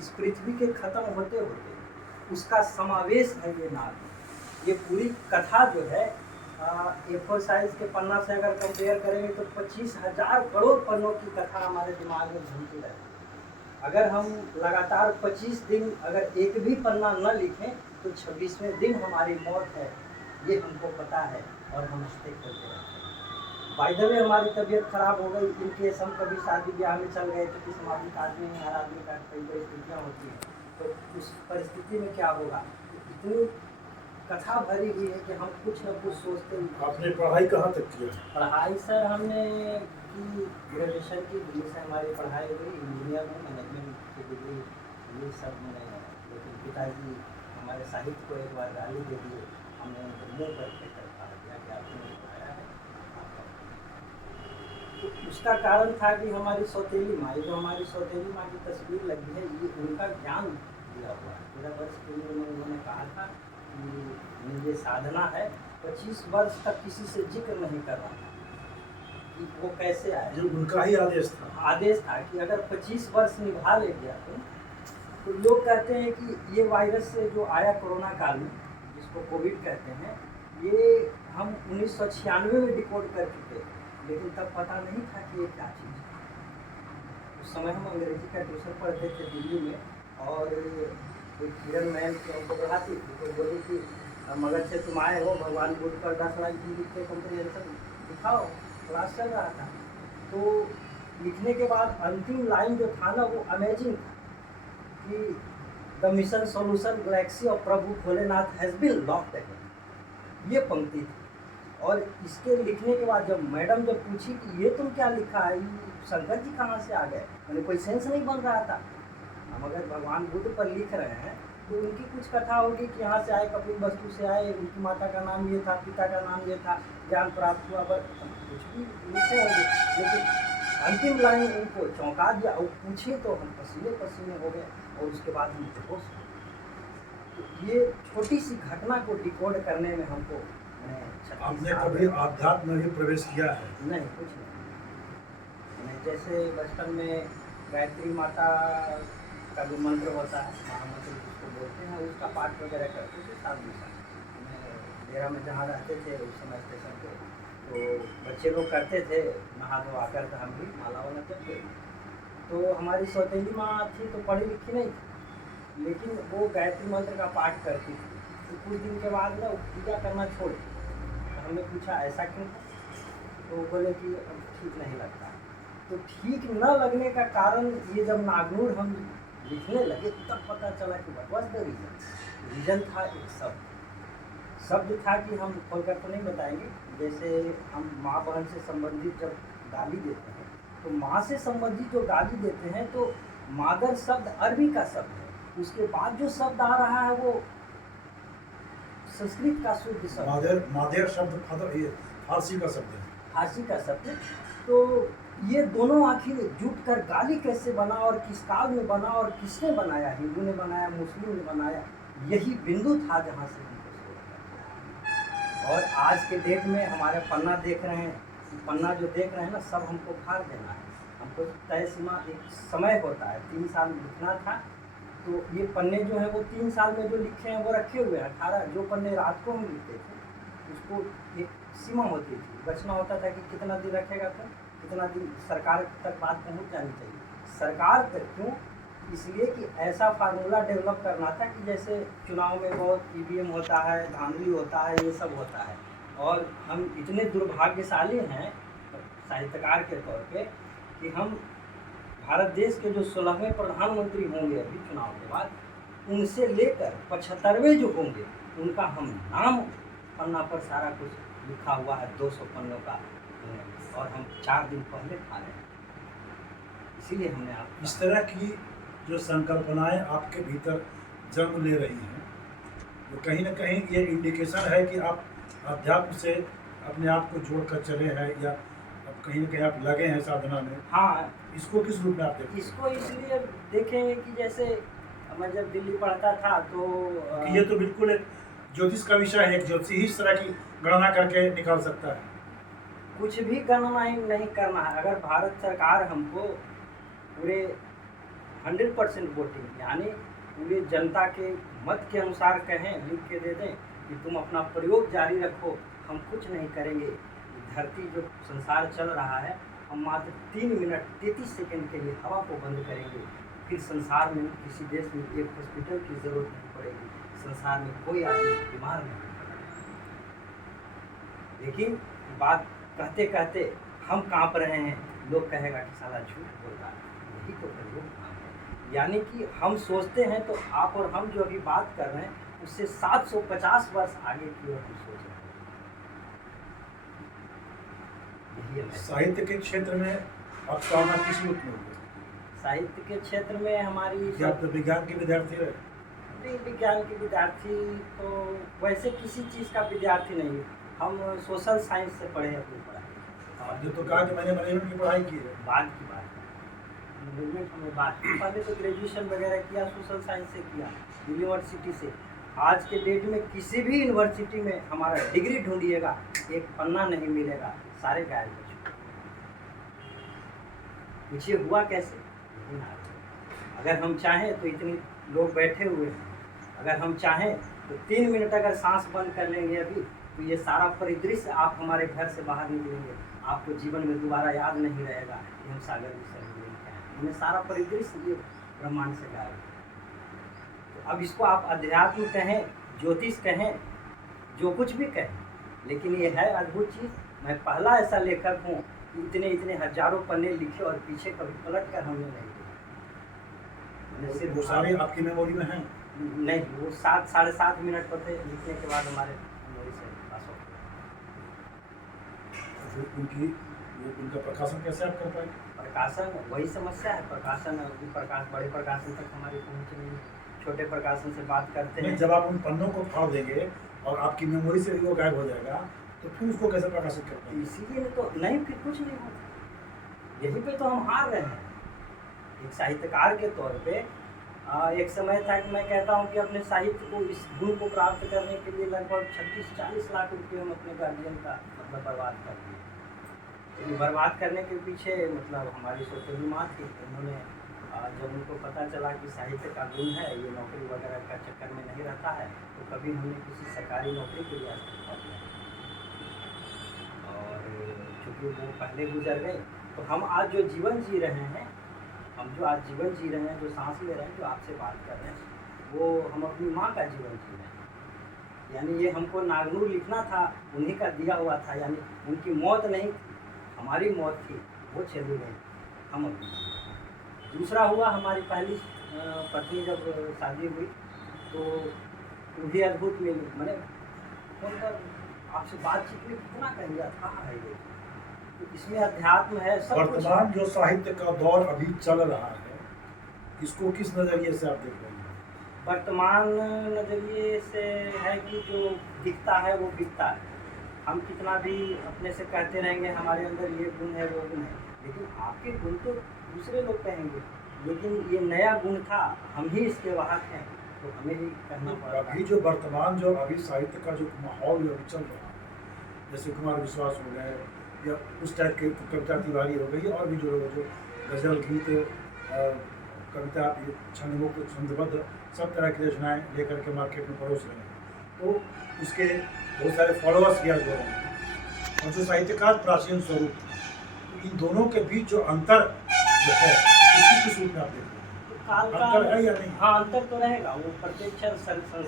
इस पृथ्वी के खत्म होते होते उसका समावेश है ये नाग। ये पूरी कथा जो है A4 साइज के पन्ना से अगर कंपेयर करेंगे तो 25,000 करोड़ पन्नों की कथा हमारे दिमाग में घूमती रहती है। अगर हम लगातार 25 दिन अगर एक भी पन्ना न लिखें तो 26वें दिन हमारी मौत है, ये हमको पता है और हम हंसते करते रहते हैं। बाय द वे हमारी तबीयत खराब हो गई, इनकेस हम कभी शादी ब्याह में चल गए, क्योंकि सामाजिक आदमी में हर आदमी का कई परिस्थितियाँ होती हैं, तो उस परिस्थिति में क्या होगा, इतनी कथा भरी हुई है कि हम कुछ न कुछ सोचते हैं। आपने पढ़ाई कहाँ तक किया? पढ़ाई सर हमने की ग्रेजुएशन की, दिल्ली से हमारी पढ़ाई हुई, इंजीनियर में मैनेजमेंट की डिग्री ये सब मैंने, लेकिन पिताजी हमारे साहित्य को एक बार गाली दे दिए, हमने उनको मुँह करके कहा कि आपने पढ़ाया है। तो उसका कारण था कि हमारी सौतेली माँ, जो हमारी सौतेली माँ की तस्वीर लगी है, ये उनका ज्ञान दिया हुआ है। 13 वर्ष के लिए उन्होंने कहा था कि ये साधना है, 25 वर्ष तक किसी से जिक्र नहीं करना था कि वो कैसे आए। जो उनका ही आदेश था। आदेश था कि अगर 25 वर्ष निभा ले गया तो लोग कहते हैं कि ये वायरस से जो आया कोरोना काल में, जिसको कोविड कहते हैं, ये हम 1996 में डिकोड कर चुके, लेकिन तब पता नहीं था कि ये क्या चीज़ है। उस समय हम अंग्रेजी का ट्यूशन पढ़ते थे दिल्ली में, और कोई किरण मैम की हमको पढ़ाती थी, तो बोली कि मगध से तुम आए हो, भगवान बुद्ध पर 10 लाख जी लिखते कंप्रीहेंशन दिखाओ। क्लास चल रहा था, तो लिखने के बाद अंतिम लाइन जो था ना, वो अमेजिंग था कि the mission solution galaxy of प्रभु Bholenath has been locked again, ये पंक्ति थी। और इसके लिखने के बाद जब मैडम जब पूछी कि ये तुम क्या लिखा है, शंकर जी कहाँ से आ गए, मैंने कोई सेंस नहीं बन रहा था। हम अगर भगवान बुद्ध पर लिख रहे हैं तो उनकी कुछ कथा होगी कि यहाँ से आए, कपिल वस्तु से आए, उनकी माता का नाम ये था, पिता का नाम ये था, ज्ञान प्राप्त हुआ, पर कुछ भी लिखे होंगे, लेकिन अंतिम लाइन उनको चौंका दिया। और पूछे तो हम पसीने पसीने हो गए, और उसके बाद हम बेहोश हो गए। तो ये छोटी सी घटना को डिकोड करने में हमको, आपने कभी आध्यात्म में भी प्रवेश किया है? नहीं, कुछ नहीं। जैसे बचपन में गायत्री माता का जो मंत्र होता है, महामंत्र जिसको बोलते हैं, उसका पाठ वगैरह करते थे साथ में। डेरा में जहाँ रहते थे उस समय स्टेशन पे, तो बच्चे लोग करते थे, नहा धो आकर के हम भी माला वाला करते। तो हमारी सौतेली माँ थी तो पढ़ी लिखी नहीं थी, लेकिन वो गायत्री मंत्र का पाठ करती थी। तो कुछ दिन के बाद ना पूजा करना छोड़ दी। तो हमने पूछा ऐसा क्यों, तो बोले कि अब ठीक नहीं लगता। तो ठीक न लगने का कारण ये जब नागनूर हम लिखने लगे तब पता चला कि what was the reason. Reason था एक शब्द था कि हम खोलकर तो नहीं बताएंगे। जैसे हम माँ बहन से संबंधित जब गाली देते हैं, तो माँ से संबंधित जो गाली देते हैं, तो मादर शब्द अरबी का शब्द है, उसके बाद जो शब्द आ रहा है वो संस्कृत का शुद्ध शब्द, मादर शब्द फारसी का शब्द है, फारसी का शब्द। तो ये दोनों आखिर जुट कर गाली कैसे बना, और किस काल में बना, और किसने बनाया, हिंदू ने बनाया, मुस्लिम ने बनाया, यही बिंदु था जहाँ से हमको सोचा। और आज के डेट में हमारे पन्ना देख रहे हैं, पन्ना जो देख रहे हैं ना, सब हमको फाड़ देना है। हमको तय सीमा एक समय होता है, 3 साल लिखना था, तो ये पन्ने जो हैं वो 3 साल में जो लिखे हैं वो रखे हुए हैं। 18 जो पन्ने रात को हम लिखते थे, उसको एक सीमा होती थी, बचना होता था कि कितना दिन रखेगा, तो कितना दिन सरकार तक बात पहुंच जानी चाहिए। सरकार तक क्यों, इसलिए कि ऐसा फार्मूला डेवलप करना था कि जैसे चुनाव में बहुत ईवीएम होता है, धांधली होता है, ये सब होता है। और हम इतने दुर्भाग्यशाली हैं साहित्यकार के तौर पे कि हम भारत देश के जो 16वें प्रधानमंत्री होंगे अभी चुनाव के बाद, उनसे लेकर 75वें जो होंगे, उनका हम नाम पन्ना पर सारा कुछ लिखा हुआ है, 200 पन्नों का, और हम 4 दिन पहले खा रहे हैं। इसीलिए हमने आप इस तरह की जो संकल्पनाएं आपके भीतर जन्म ले रही हैं, तो कहीं ना कहीं ये इंडिकेशन है कि आप अध्यात्म से अपने आप को जोड़कर चले हैं, या अब कहीं ना कहीं आप लगे हैं साधना में। हाँ, इसको किस रूप में आप देखते हैं? इसको इसलिए देखेंगे कि जैसे मैं जब दिल्ली पढ़ता था तो ये तो बिल्कुल एक ज्योतिष का विषय है, एक ज्योतिषी ही इस तरह की गणना करके निकाल सकता है। कुछ भी गणना ही नहीं करना है। अगर भारत सरकार हमको पूरे 100% वोटिंग, यानी पूरे जनता के मत के अनुसार कहें, लिख के दे दें कि तुम अपना प्रयोग जारी रखो, हम कुछ नहीं करेंगे। धरती जो संसार चल रहा है, हम मात्र 3 मिनट 33 सेकंड के लिए हवा को बंद करेंगे, फिर संसार में किसी देश में एक हॉस्पिटल की ज़रूरत नहीं पड़ेगी, संसार में कोई आदमी बीमार नहीं पड़ेगा। लेकिन बात कहते कहते हम काँप रहे हैं, लोग कहेगा कि साला झूठ बोल रहा है। यही तो प्रयोग है। यानी कि हम सोचते हैं तो आप और हम जो अभी बात कर रहे हैं उससे 750 वर्ष आगे की ओर हम सोच रहे हैं। यही है। साहित्य के क्षेत्र में आप कामना किस रूप में होगी? साहित्य के क्षेत्र में हमारी क्या आप तो विज्ञान के विद्यार्थी रहे? नहीं, विज्ञान के विद्यार्थी तो वैसे किसी चीज़ का विद्यार्थी नहीं, हम सोशल साइंस से पढ़े अपनी पढ़ाई। जो तो कहा कि मैंने मैनेजमेंट की पढ़ाई की है। बाद की बात मैनेजमेंट हमने बात की, पहले तो ग्रेजुएशन वगैरह किया सोशल साइंस से किया, यूनिवर्सिटी से। आज के डेट में किसी भी यूनिवर्सिटी में हमारा डिग्री ढूंढिएगा, एक पन्ना नहीं मिलेगा, सारे गायब हो चुके। पूछिए हुआ कैसे? नहीं आ रहा। अगर हम चाहें तो इतने लोग बैठे हुए हैं, अगर हम चाहें तो 3 मिनट अगर सांस बंद कर लेंगे अभी, तो ये सारा परिदृश्य आप हमारे घर से बाहर निकलेंगे, आपको जीवन में दोबारा याद नहीं रहेगा कि हम सागर विश्वविद्यालय के हैं। हमें सारा परिदृश्य ये ब्रह्मांड से गायब है। तो अब इसको आप अध्यात्म कहें, ज्योतिष कहें, जो कुछ भी कहें, लेकिन ये है अद्भुत चीज़। मैं पहला ऐसा लेखक हूँ कि इतने हजारों पन्ने लिखे और पीछे कभी पलट कर हमने नहीं लिखा। सिर्फ वो सारे आपकी मेमोरी में हैं? नहीं, वो 7 साढ़े 7 मिनट होते लिखने के बाद हमारे मेमोरी से पास हो गया। उनका प्रकाशन कैसे आप कर पाए? प्रकाशन वही समस्या है, प्रकाशन बड़े प्रकाशन तक हमारी पहुँच नहीं है। छोटे प्रकाशन से बात करते हैं। जब आप उन पन्नों को फाड़ देंगे और आपकी मेमोरी से भी वो गायब हो जाएगा, तो फिर उसको कैसे प्रकाशित कर पाएंगे? इसीलिए तो नहीं, फिर कुछ नहीं होता। यहीं पे तो हम हार रहे हैं एक साहित्यकार के तौर पे। एक समय था कि मैं कहता हूँ कि अपने साहित्य को, इस गुण को प्राप्त करने के लिए लगभग 36-40 लाख रुपये हम अपने गार्जियन का मतलब बर्बाद कर दिए। तो ये बर्बाद करने के पीछे मतलब हमारी सोचनी माँ थी। उन्होंने जब उनको पता चला कि साहित्य का गुण है, ये नौकरी वगैरह का चक्कर में नहीं रहता है, तो कभी हमने किसी सरकारी नौकरी के लिए इस्तीफा दिया। और चूँकि वो पहले गुजर गए, तो हम आज जो जीवन जी रहे हैं, जो सांस ले रहे हैं, जो आपसे बात कर रहे हैं, वो हम अपनी माँ का जीवन जी रहे हैं। यानी ये हमको नागनूर लिखना था, उन्हीं का दिया हुआ था। यानी उनकी मौत नहीं, हमारी मौत थी, वो चली गई, हम अपनी। दूसरा हुआ, हमारी पहली पत्नी जब शादी हुई तो वो भी अद्भुत मिली। मैंने फोन पर आपसे बातचीत में कितना कह दिया था है ये, तो इसमें अध्यात्म है, सब कुछ। वर्तमान जो साहित्य का दौर अभी चल रहा है, इसको किस नज़रिए से आप देख रहे हैं? वर्तमान नज़रिए से है कि जो दिखता है वो बिकता है। हम कितना भी अपने से कहते रहेंगे हमारे अंदर ये गुण है, वो गुण है, लेकिन आपके गुण तो दूसरे लोग कहेंगे, लेकिन ये नया गुण था, हम ही इसके वाहक हैं, तो हमें ही कहना पड़ेगा। अभी जो वर्तमान जो अभी साहित्य का जो माहौल अभी चल रहा है, जैसे कुमार विश्वास हो गए या उस टाइप के कविता तिवारी हो गई, और भी जो गज़ल, गीत, कविता, छंदमुक्त, छंदबद्ध, सब तरह की रचनाएँ लेकर के मार्केट में परोस रहे हैं, तो उसके बहुत सारे फॉलोअर्स भी आज हो रहे हैं। और जो साहित्यकार प्राचीन स्वरूप था, तो इन दोनों के बीच जो अंतर जो है, उसकी किस रूप में आप देखते हैं? काल का अंतर है या नहीं? हाँ, अंतर तो रहेगा, वो प्रत्यक्ष संसार